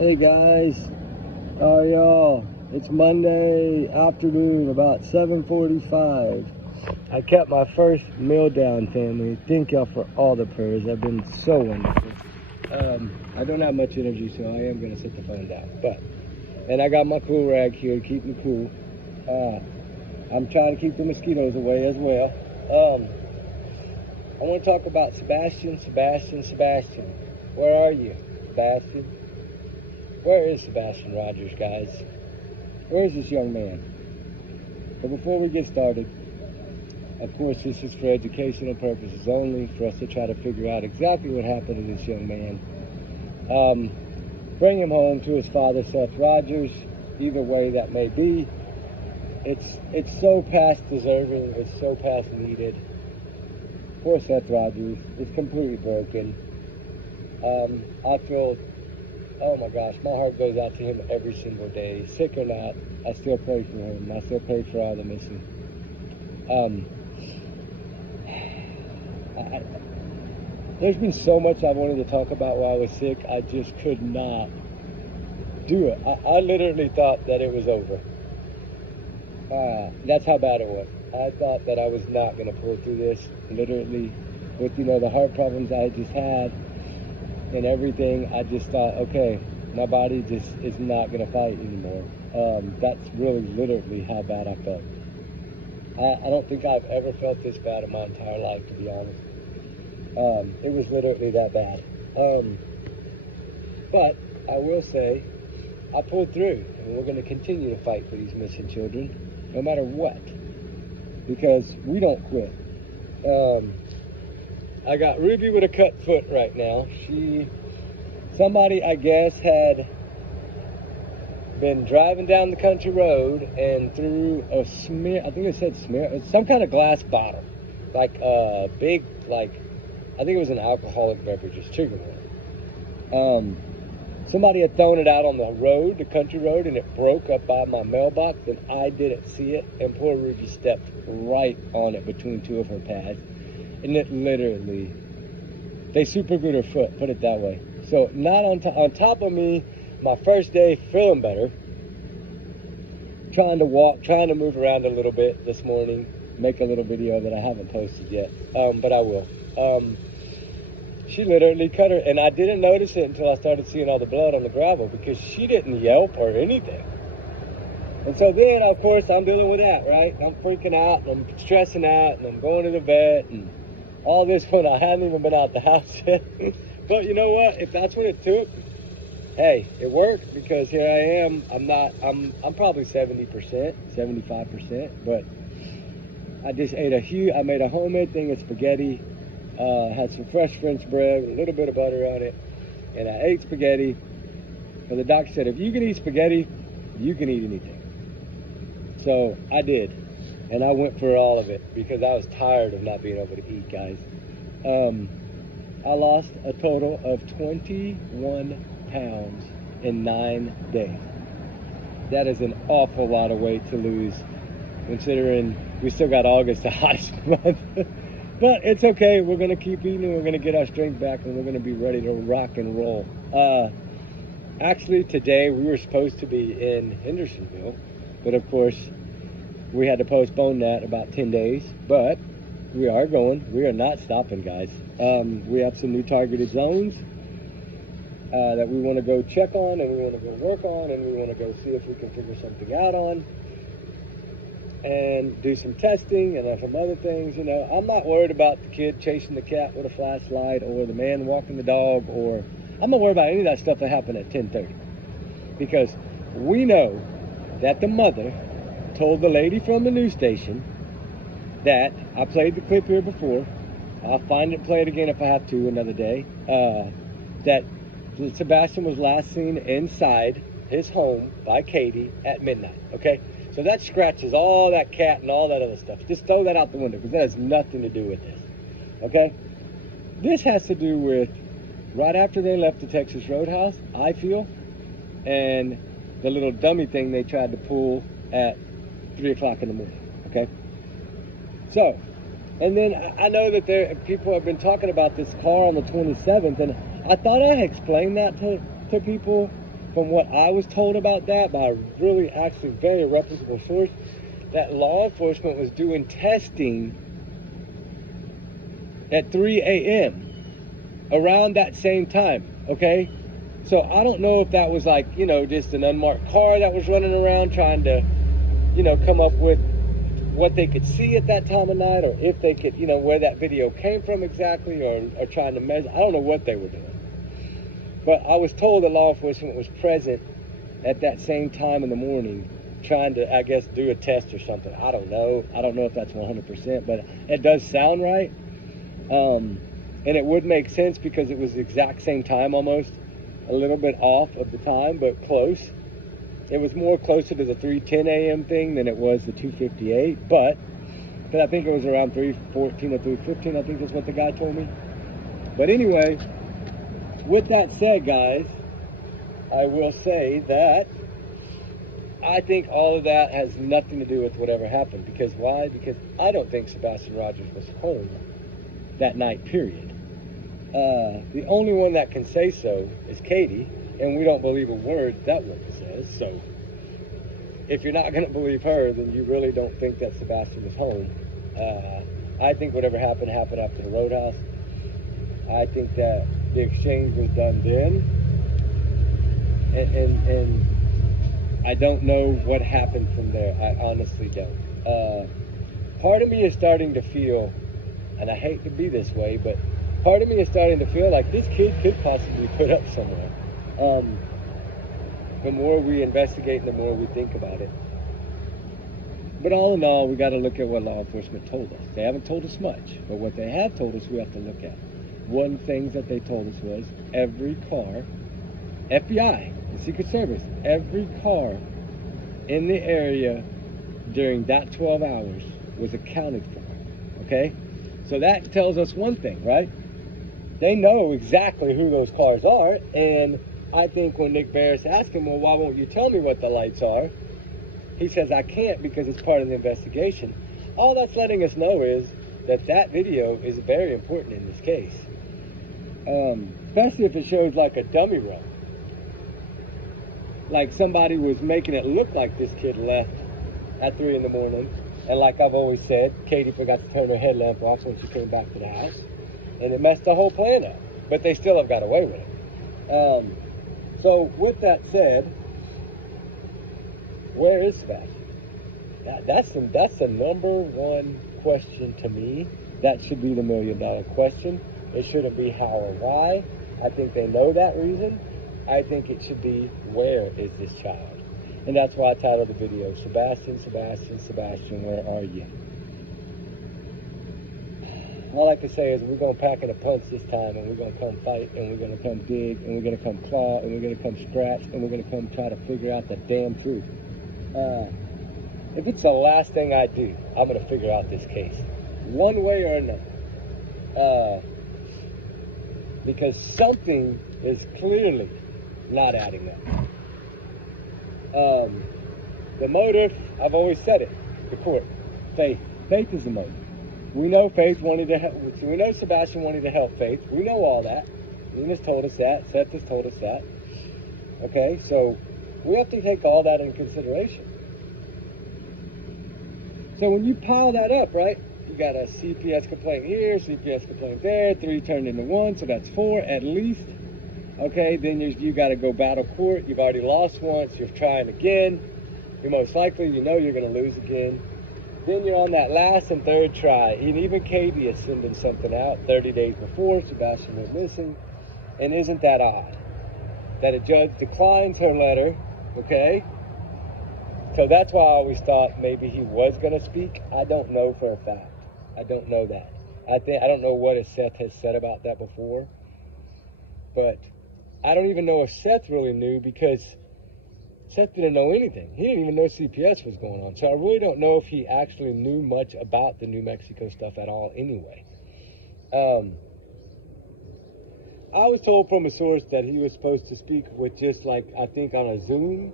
Hey guys, how are y'all? It's Monday afternoon, about 7:45. I kept my first meal down, family. Thank y'all for all the prayers. I've been so wonderful. I don't have much energy, so I am gonna set the phone down. And I got my cool rag here to keep me cool. I'm trying to keep the mosquitoes away as well. I want to talk about Sebastian. Where are you, Sebastian? Where is Sebastian Rogers, guys? Where is this young man? But before we get started, of course, this is for educational purposes only, for us to try to figure out exactly what happened to this young man. Bring him home to his father, Seth Rogers. Either way that may be, it's so past deserving, it's so past needed. Poor Seth Rogers is completely broken. I feel, oh my gosh, my heart goes out to him every single day. Sick or not, I still pray for him. I still pray for all the missing. There's been so much I wanted to talk about while I was sick. I just could not do it. I literally thought that it was over. That's how bad it was. I thought that I was not going to pull through this, literally, with, the heart problems I just had and everything. I just thought, okay, my body just is not going to fight anymore. That's really literally how bad I felt. I don't think I've ever felt this bad in my entire life, to be honest. It was literally that bad. But I will say, I pulled through, and we're going to continue to fight for these missing children, no matter what, because we don't quit. I got Ruby with a cut foot right now. Somebody, I guess, had been driving down the country road and threw a smear, I think it said smear, some kind of glass bottle, like a big, I think it was an alcoholic beverages, sugar one. Somebody had thrown it out on the road, the country road, and it broke up by my mailbox, and I didn't see it, and poor Ruby stepped right on it between two of her pads, and it literally, they super glued her foot, put it that way. So not on top of me, my first day feeling better, trying to walk, trying to move around a little bit this morning, make a little video that I haven't posted yet, but I will. She literally cut her, and I didn't notice it until I started seeing all the blood on the gravel, because she didn't yelp or anything. And so then, of course, I'm dealing with that, right? I'm freaking out, and I'm stressing out, and I'm going to the vet, and all this when I hadn't even been out the house yet. But you know what? If that's what it took, hey, it worked, because here I am. I'm probably 70%, 75%, but I just ate I made a homemade thing of spaghetti. Had some fresh French bread with a little bit of butter on it, and I ate spaghetti. And the doctor said, if you can eat spaghetti, you can eat anything. So I did, and I went for all of it, because I was tired of not being able to eat, guys. I lost a total of 21 pounds in 9 days. That is an awful lot of weight to lose, considering we still got August, the hottest month. But it's okay. We're going to keep eating, and we're going to get our strength back, and we're going to be ready to rock and roll. Actually, today we were supposed to be in Hendersonville, but of course, we had to postpone that about 10 days. But we are going. We are not stopping, guys. We have some new targeted zones that we want to go check on, and we want to go work on, and we want to go see if we can figure something out on, and do some testing and some other things. I'm not worried about the kid chasing the cat with a flashlight, or the man walking the dog, or I'm not worried about any of that stuff that happened at 10:30, because we know that the mother told the lady from the news station that, I played the clip here before, I'll find it and play it again if I have to another day, that Sebastian was last seen inside his home by Katie at midnight, okay? So that scratches all that cat and all that other stuff. Just throw that out the window, because that has nothing to do with this, okay? This has to do with right after they left the Texas Roadhouse, I feel, and the little dummy thing they tried to pull at 3 o'clock in the morning, okay? So, and then I know that people have been talking about this car on the 27th, and I thought I explained that to people from what I was told about that by a really actually very reputable source, that law enforcement was doing testing at 3 a.m. around that same time, okay? So I don't know if that was like, you know, just an unmarked car that was running around trying to, you know, come up with what they could see at that time of night, or if they could, you know, where that video came from exactly, or trying to measure. I don't know what they were doing. But I was told that law enforcement was present at that same time in the morning trying to, I guess, do a test or something. I don't know. I don't know if that's 100%, but it does sound right. And it would make sense because it was the exact same time almost. A little bit off of the time, but close. It was more closer to the 3:10 a.m. thing than it was the 2:58, but I think it was around 3:14 or 3:15, I think that's what the guy told me. But anyway, with that said, guys, I will say that I think all of that has nothing to do with whatever happened. Because why? Because I don't think Sebastian Rogers was home that night, period. The only one that can say so is Katie, and we don't believe a word that woman says. So if you're not going to believe her, then you really don't think that Sebastian was home. I think whatever happened after the roadhouse. I think that the exchange was done then, and I don't know what happened from there. I honestly don't. Part of me is starting to feel, and I hate to be this way, but part of me is starting to feel like this kid could possibly put up somewhere. The more we investigate and the more we think about it. But all in all, we got to look at what law enforcement told us. They haven't told us much, but what they have told us, we have to look at. One thing that they told us was every car, FBI, the Secret Service, every car in the area during that 12 hours was accounted for, okay? So that tells us one thing, right? They know exactly who those cars are, and I think when Nick Barris asked him, well, why won't you tell me what the lights are? He says, I can't because it's part of the investigation. All that's letting us know is that that video is very important in this case. Especially if it shows like a dummy run. Like somebody was making it look like this kid left at 3 in the morning. And like I've always said, Katie forgot to turn her headlamp off when she came back to the house. And it messed the whole plan up. But they still have got away with it. So with that said, where is Sebastian? That's the number one question to me. That should be the $1 million question. It shouldn't be how or why. I think they know that reason. I think it should be, where is this child? And that's why I titled the video, Sebastian, Sebastian, Sebastian, where are you? All I can say is we're going to pack in a punch this time, and we're going to come fight, and we're going to come dig, and we're going to come claw, and we're going to come scratch, and we're going to come try to figure out the damn truth. If it's the last thing I do, I'm going to figure out this case, one way or another. Because something is clearly not adding up. The motive, I've always said it, the court, faith. Faith is the motive. We know Faith wanted to help. We know Sebastian wanted to help Faith. We know all that. Nina's told us that. Seth has told us that. Okay, so we have to take all that into consideration. So when you pile that up, right, you got a CPS complaint here, CPS complaint there, 3 turned into 1, so that's 4 at least. Okay, then you got to go battle court. You've already lost once. You're trying again. You're most likely, you know you're going to lose again. Then you're on that last and third try. And even Katie is sending something out 30 days before Sebastian was missing. And isn't that odd? That a judge declines her letter, okay? So that's why I always thought maybe he was going to speak. I don't know for a fact. I don't know that. I don't know what Seth has said about that before. But I don't even know if Seth really knew, because Seth didn't know anything. He didn't even know CPS was going on. So I really don't know if he actually knew much about the New Mexico stuff at all anyway. I was told from a source that he was supposed to speak with just like, I think on a Zoom,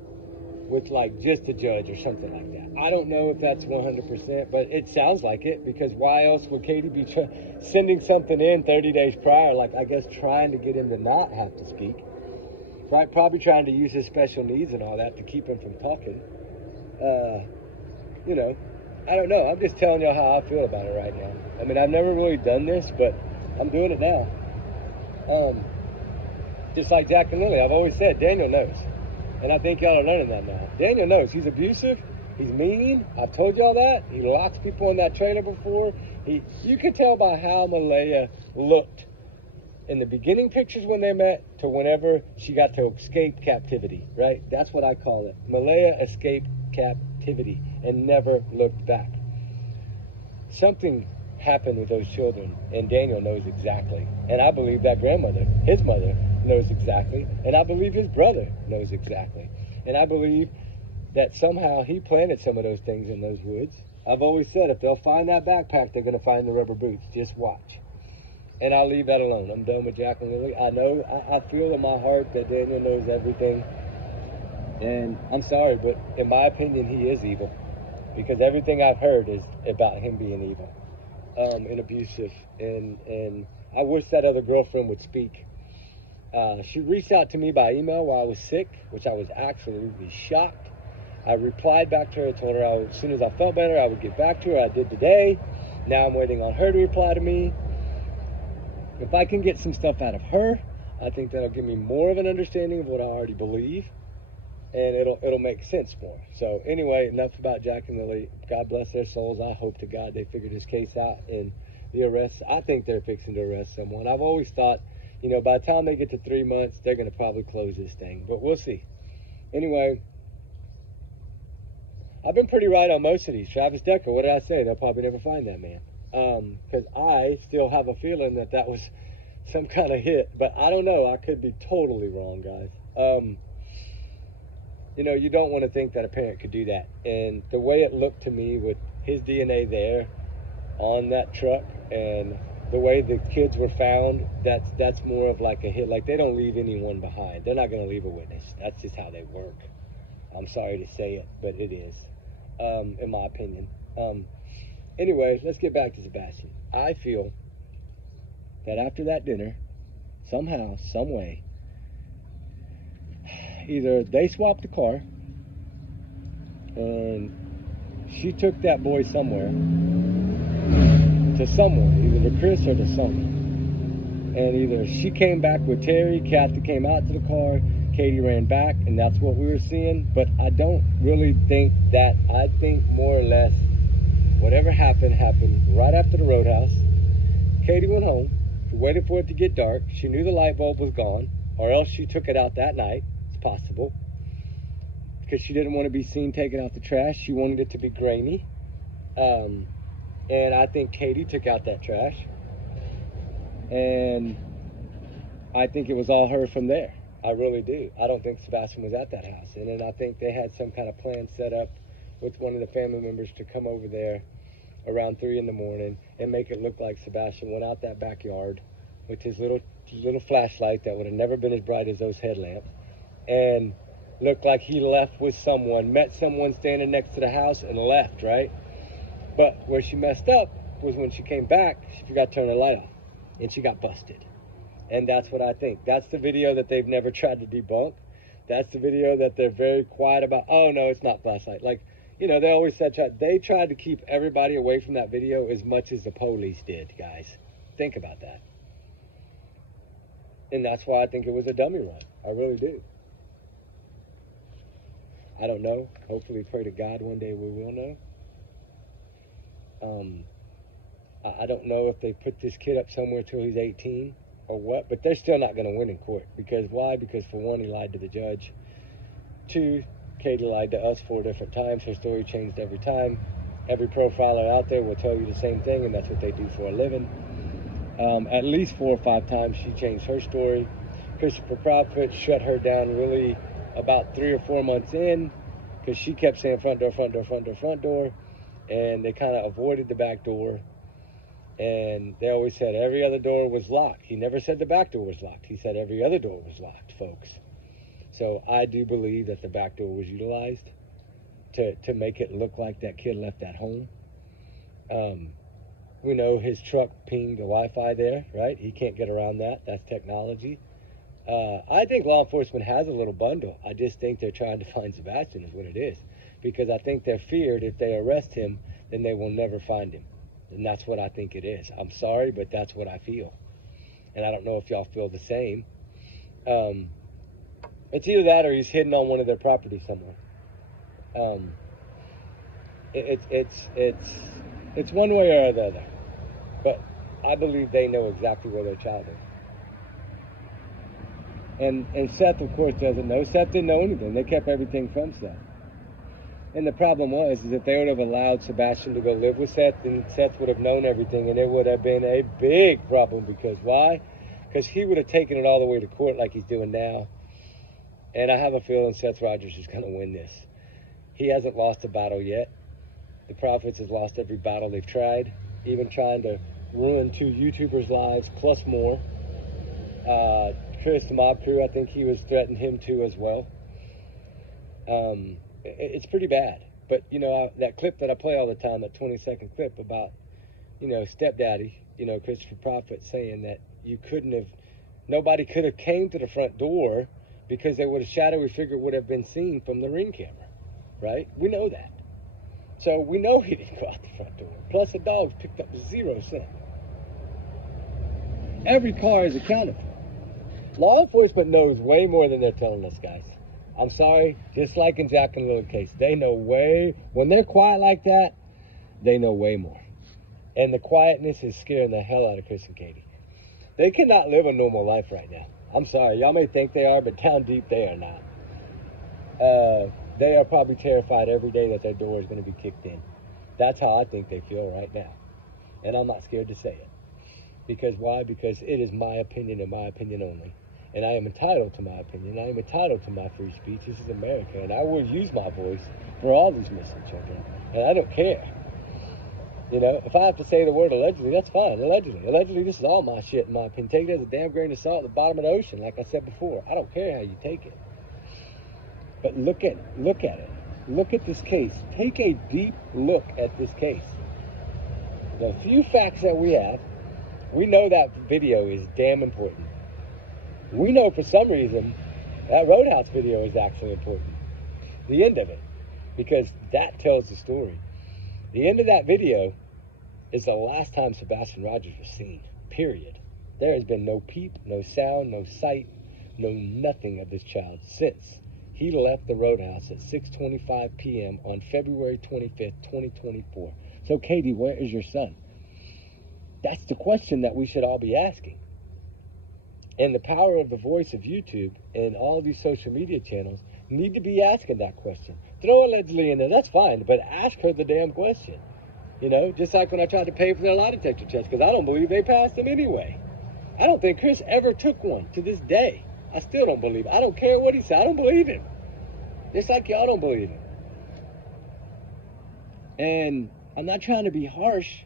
with like just a judge or something like that. I don't know if that's 100%, but it sounds like it, because why else would Katie be sending something in 30 days prior, like I guess trying to get him to not have to speak? Probably trying to use his special needs and all that to keep him from talking. You know, I don't know. I'm just telling y'all how I feel about it right now. I mean, I've never really done this, but I'm doing it now. Just like Jack and Lily, I've always said, Daniel knows. And I think y'all are learning that now. Daniel knows. He's abusive. He's mean. I've told y'all that. He locks people in that trailer before. You can tell by how Malaya looked in the beginning pictures when they met to whenever she got to escape captivity, right? That's what I call it. Malaya escaped captivity and never looked back. Something happened with those children, and Daniel knows exactly. And I believe that grandmother, his mother, knows exactly. And I believe his brother knows exactly. And I believe that somehow he planted some of those things in those woods. I've always said if they'll find that backpack, they're going to find the rubber boots. Just watch. And I'll leave that alone. I'm done with Jack and Lily. I know, I feel in my heart that Daniel knows everything. And I'm sorry, but in my opinion, he is evil. Because everything I've heard is about him being evil. And abusive. And I wish that other girlfriend would speak. She reached out to me by email while I was sick, which I was absolutely shocked. I replied back to her, told her as soon as I felt better, I would get back to her. I did today. Now I'm waiting on her to reply to me. If I can get some stuff out of her, I think that'll give me more of an understanding of what I already believe, and it'll make sense more. So anyway, enough about Jack and Lily. God bless their souls. I hope to God they figure this case out and the arrest. I think they're fixing to arrest someone. I've always thought, you know, by the time they get to 3 months, they're going to probably close this thing, but we'll see. Anyway, I've been pretty right on most of these. Travis Decker, what did I say? They'll probably never find that man. Because I still have a feeling that was some kind of hit, but I don't know. I could be totally wrong, guys. You know, you don't want to think that a parent could do that. And the way it looked to me with his DNA there on that truck and the way the kids were found, that's more of like a hit. Like, they don't leave anyone behind. They're not going to leave a witness. That's just how they work. I'm sorry to say it, but it is, in my opinion. Anyway, let's get back to Sebastian. I feel that after that dinner, somehow, some way, either they swapped the car and she took that boy somewhere, to someone, either to Chris or to someone. And either she came back with Terry, Kathy came out to the car, Katie ran back, and that's what we were seeing. But I don't really think that. I think more or less whatever happened right after the roadhouse. Katie went home. She waited for it to get dark. She knew the light bulb was gone, or else she took it out that night. It's possible. Because she didn't want to be seen taking out the trash. She wanted it to be grainy. And I think Katie took out that trash. And I think it was all her from there. I really do. I don't think Sebastian was at that house. And then I think they had some kind of plan set up with one of the family members to come over there around 3 in the morning and make it look like Sebastian went out that backyard with his little flashlight that would have never been as bright as those headlamps, and looked like he left with someone, met someone standing next to the house and left, right? But where she messed up was when she came back, she forgot to turn the light off and she got busted. And that's what I think. That's the video that they've never tried to debunk. That's the video that they're very quiet about. Oh no, it's not flashlight. Like, you know, they always said they tried to keep everybody away from that video as much as the police did, guys. Think about that. And that's why I think it was a dummy run. I really do. I don't know. Hopefully, pray to God one day we will know. I don't know if they put this kid up somewhere till he's 18 or what, but they're still not going to win in court. Because why? Because for one, he lied to the judge. 2, Katie lied to us 4 different times. Her story changed every time. Every profiler out there will tell you the same thing, and that's what they do for a living. At least 4 or 5 times she changed her story. Christopher Proudfoot shut her down really about 3 or 4 months in, because she kept saying front door, front door, front door, front door, and they kind of avoided the back door. And they always said every other door was locked. He never said the back door was locked. He said every other door was locked, folks. So I do believe that the back door was utilized to make it look like that kid left at home. We know his truck pinged the Wi-Fi there, right? He can't get around that. That's technology. I think law enforcement has a little bundle. I just think they're trying to find Sebastian is what it is. Because I think they're feared if they arrest him, then they will never find him. And that's what I think it is. I'm sorry, but that's what I feel. And I don't know if y'all feel the same. It's either that or he's hidden on one of their properties somewhere. It's one way or the other. But I believe they know exactly where their child is. And Seth, of course, doesn't know. Seth didn't know anything. They kept everything from Seth. And the problem is if they would have allowed Sebastian to go live with Seth, then Seth would have known everything, and it would have been a big problem. Because why? Because he would have taken it all the way to court like he's doing now. And I have a feeling Seth Rogers is going to win this. He hasn't lost a battle yet. The Prophets has lost every battle they've tried, even trying to ruin 2 YouTubers' lives, plus more. Chris, the mob crew, I think he was threatening him too as well. It's pretty bad. But, you know, that clip that I play all the time, that 20-second clip about, you know, stepdaddy, you know, Christopher Prophet saying that nobody could have came to the front door because they would have shadowy figure would have been seen from the ring camera, right? We know that. So we know he didn't go out the front door. Plus the dogs picked up 0 cents. Every car is accounted for. Law enforcement knows way more than they're telling us, guys. I'm sorry, just like in Jack and Lily case, they know when they're quiet like that, they know way more. And the quietness is scaring the hell out of Chris and Katie. They cannot live a normal life right now. I'm sorry, y'all may think they are, but down deep they are not. They are probably terrified every day that their door is going to be kicked in. That's how I think they feel right now. And I'm not scared to say it. Because why? Because it is my opinion and my opinion only. And I am entitled to my opinion. I am entitled to my free speech. This is America. And I will use my voice for all these missing children. And I don't care. You know, if I have to say the word allegedly, that's fine. Allegedly. Allegedly, this is all my shit, in my opinion. Take it as a damn grain of salt at the bottom of the ocean, like I said before. I don't care how you take it. But look at it. Look at it. Look at this case. Take a deep look at this case. The few facts that we have, we know that video is damn important. We know for some reason that Roadhouse video is actually important. The end of it. Because that tells the story. The end of that video is the last time Sebastian Rogers was seen. Period. There has been no peep, no sound, no sight, no nothing of this child since he left the Roadhouse at 6:25 p.m. on February 25th, 2024. So, Katie, where is your son? That's the question that we should all be asking. And the power of the voice of YouTube and all these social media channels need to be asking that question. Throw allegedly in there, that's fine, but ask her the damn question. You know, just like when I tried to pay for their lie detector test, because I don't believe they passed them anyway. I don't think Chris ever took one to this day. I still don't believe it. I don't care what he said. I don't believe him. Just like y'all don't believe him. And I'm not trying to be harsh.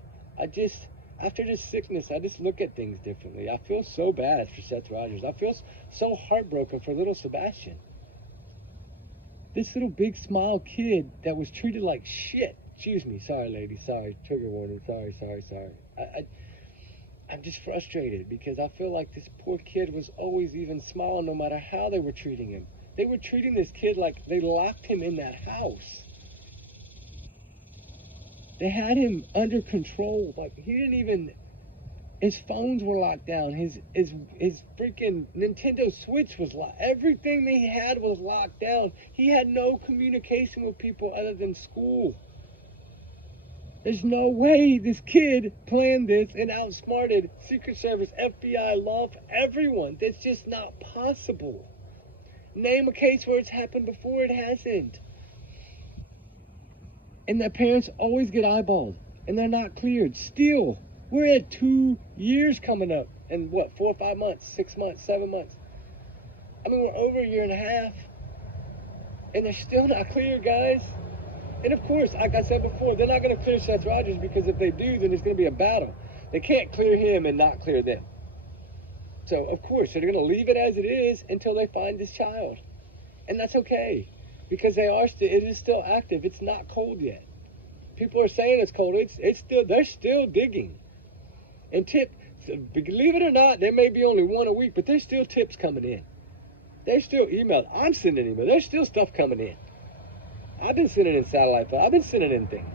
After this sickness, I just look at things differently. I feel so bad for Seth Rogers. I feel so heartbroken for little Sebastian. This little big smile kid that was treated like shit. Excuse me. Sorry, lady. Sorry. Trigger warning. Sorry. I'm just frustrated because I feel like this poor kid was always even smiling no matter how they were treating him. They were treating this kid like they locked him in that house. They had him under control. Like, he didn't even... His phones were locked down. His freaking Nintendo Switch was locked. Everything that he had was locked down. He had no communication with people other than school. There's no way this kid planned this and outsmarted Secret Service, FBI, law, everyone. That's just not possible. Name a case where it's happened before. It hasn't. And their parents always get eyeballed. And they're not cleared. Still, we're at 2 years coming up. And what, 4 or 5 months, 6 months, 7 months. I mean, we're over a year and a half. And they're still not cleared, guys. And of course, like I said before, they're not going to clear Seth Rogers because if they do, then it's going to be a battle. They can't clear him and not clear them. So, of course, they're going to leave it as it is until they find this child. And that's okay. Because it is still active. It's not cold yet. People are saying it's cold. They're still digging. And believe it or not, there may be only one a week, but there's still tips coming in. They're still emailed. I'm sending emails. There's still stuff coming in. I've been sending in satellite photos. I've been sending in things.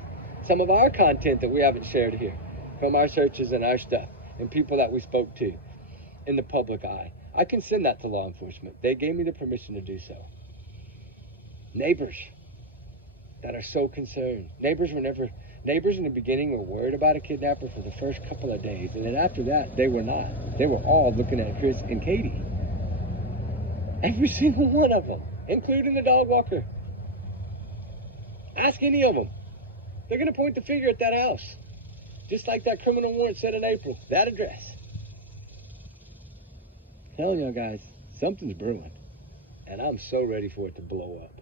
Some of our content that we haven't shared here from our searches and our stuff and people that we spoke to in the public eye. I can send that to law enforcement. They gave me the permission to do so. Neighbors that are so concerned. Neighbors in the beginning were worried about a kidnapper for the first couple of days. And then after that, they were not. They were all looking at Chris and Katie. Every single one of them, including the dog walker. Ask any of them. They're going to point the finger at that house. Just like that criminal warrant said in April. That address. Telling y'all guys, something's brewing. And I'm so ready for it to blow up.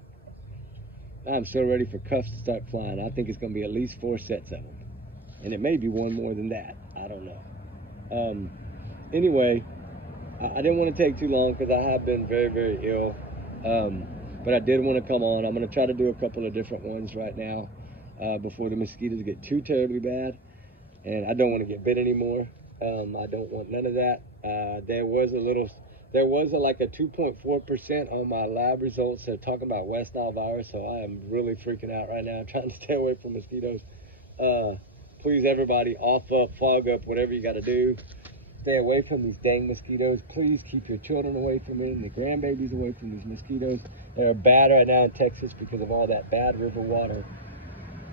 I'm so ready for cuffs to start flying. I think it's going to be at least 4 sets of them. And it may be one more than that. I don't know. Anyway, I didn't want to take too long because I have been very, very ill. But I did want to come on. I'm going to try to do a couple of different ones right now before the mosquitoes get too terribly bad. And I don't want to get bit anymore. I don't want none of that. There was like a 2.4% on my lab results that talking about West Nile virus. So I am really freaking out right now. I'm trying to stay away from mosquitoes. Please, everybody, off up, fog up, whatever you got to do. Stay away from these dang mosquitoes. Please keep your children away from it and the grandbabies away from these mosquitoes. They're bad right now in Texas because of all that bad river water.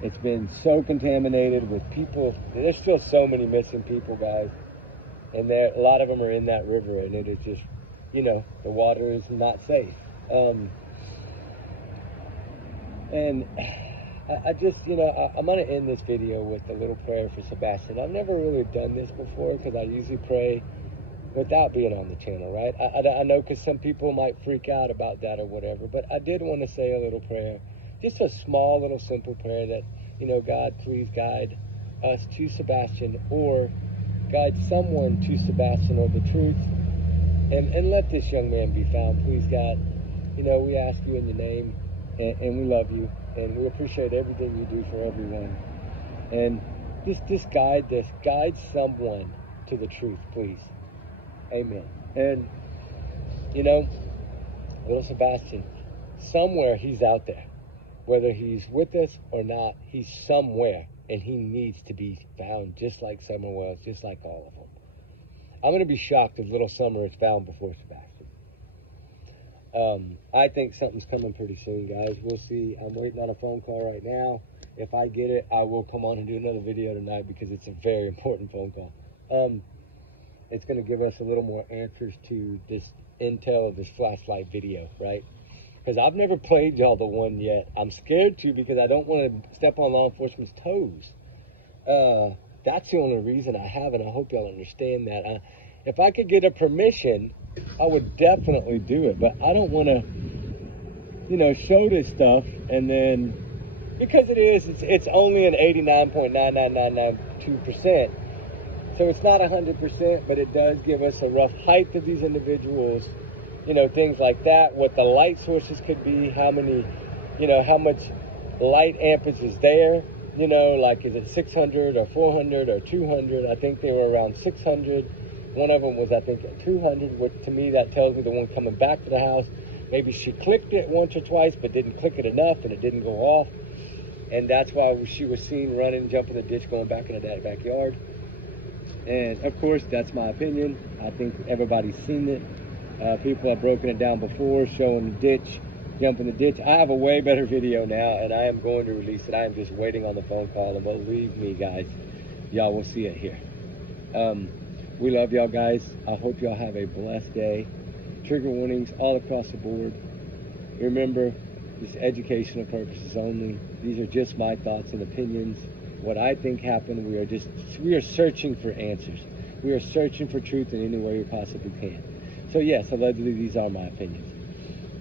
It's been so contaminated with people. There's still so many missing people, guys. And a lot of them are in that river, and it is just, you know, the water is not safe. And I just, you know, I'm going to end this video with a little prayer for Sebastian. I've never really done this before because I usually pray without being on the channel, right? I know because some people might freak out about that or whatever, but I did want to say a little prayer. Just a small, little, simple prayer that, you know, God, please guide us to Sebastian or guide someone to Sebastian or the truth. And let this young man be found, please, God. You know, we ask you in your name, and we love you, and we appreciate everything you do for everyone. And just guide someone to the truth, please. Amen. And, you know, little Sebastian, somewhere he's out there. Whether he's with us or not, he's somewhere, and he needs to be found just like Summer was, just like all of them. I'm going to be shocked if little Summer is found before Sebastian. I think something's coming pretty soon, guys. We'll see. I'm waiting on a phone call right now. If I get it, I will come on and do another video tonight because it's a very important phone call. It's going to give us a little more answers to this intel of this flashlight video, right? Because I've never played y'all the one yet. I'm scared to because I don't want to step on law enforcement's toes. That's the only reason I haven't. I hope y'all understand that. If I could get a permission, I would definitely do it. But I don't want to, you know, show this stuff and then, because it's only an 89.99992%. So it's not 100%, but it does give us a rough height of these individuals. You know, things like that, what the light sources could be, how many, you know, how much light ampage is there, you know, like is it 600 or 400 or 200? I think they were around 600. One of them was, I think, 200, which to me that tells me the one coming back to the house, maybe she clicked it once or twice, but didn't click it enough and it didn't go off. And that's why she was seen running, jumping the ditch, going back in the backyard. And of course, that's my opinion. I think everybody's seen it. People have broken it down before, showing the ditch, jumping the ditch. I have a way better video now, and I am going to release it. I am just waiting on the phone call, and believe me, guys, y'all will see it here. We love y'all, guys. I hope y'all have a blessed day. Trigger warnings all across the board. Remember, this educational purposes only. These are just my thoughts and opinions. What I think happened, we are searching for answers. We are searching for truth in any way we possibly can. So yes, allegedly these are my opinions.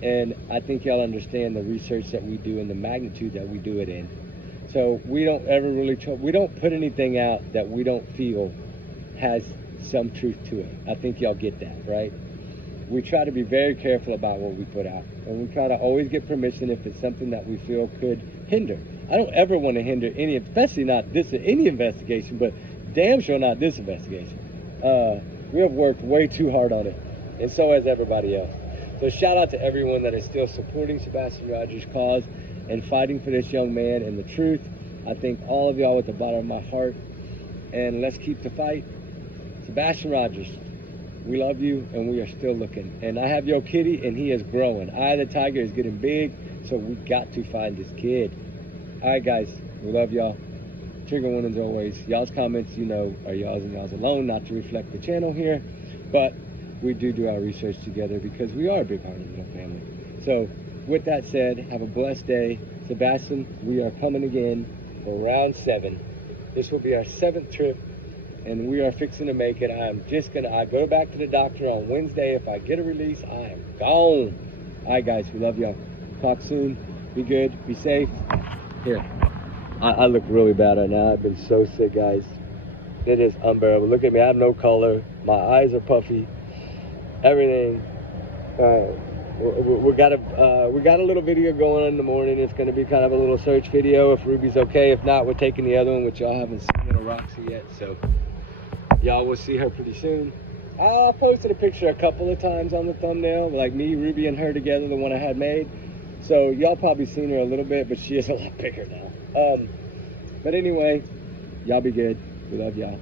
And I think y'all understand the research that we do and the magnitude that we do it in. So we don't ever really, we don't put anything out that we don't feel has some truth to it. I think y'all get that, right? We try to be very careful about what we put out. And we try to always get permission if it's something that we feel could hinder. I don't ever want to hinder any, especially not this, any investigation, but damn sure not this investigation. We have worked way too hard on it. And so has everybody else. So shout out to everyone that is still supporting Sebastian Rogers' cause and fighting for this young man and the truth. I thank all of y'all with the bottom of my heart. And let's keep the fight. Sebastian Rogers, we love you, and we are still looking. And I have your kitty, and he is growing. Eye of the tiger is getting big, so we got to find this kid. All right, guys, we love y'all. Trigger warnings always. Y'all's comments, you know, are y'all's and y'all's alone, not to reflect the channel here. But we do our research together because we are a big-hearted little family. So with that said, have a blessed day. Sebastian, we are coming again for round 7. This will be our 7th trip, and we are fixing to make it. I go back to the doctor on Wednesday. If I get a release, I am gone. All right, guys, we love y'all. Talk soon. Be good. Be safe. Here. I look really bad right now. I've been so sick, guys. It is unbearable. Look at me. I have no color. My eyes are puffy. Everything. We got a little video going on in the morning. It's going to be kind of a little search video if Ruby's okay. If not, we're taking the other one, which y'all haven't seen at Roxy yet. So y'all will see her pretty soon. I posted a picture a couple of times on the thumbnail, like me, Ruby, and her together, the one I had made. So y'all probably seen her a little bit, but she is a lot bigger now. But anyway, y'all be good. We love y'all.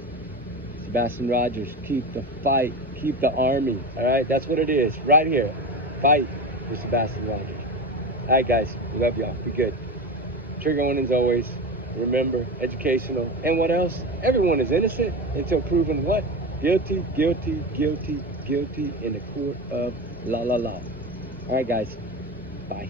Sebastian Rogers, keep the fight, keep the army. All right, that's what it is, right here. Fight for Sebastian Rogers. All right, guys, we love y'all. Be good. Trigger warnings always. Remember, educational. And what else? Everyone is innocent until proven what? Guilty, guilty, guilty, guilty in the court of la la la. All right, guys. Bye.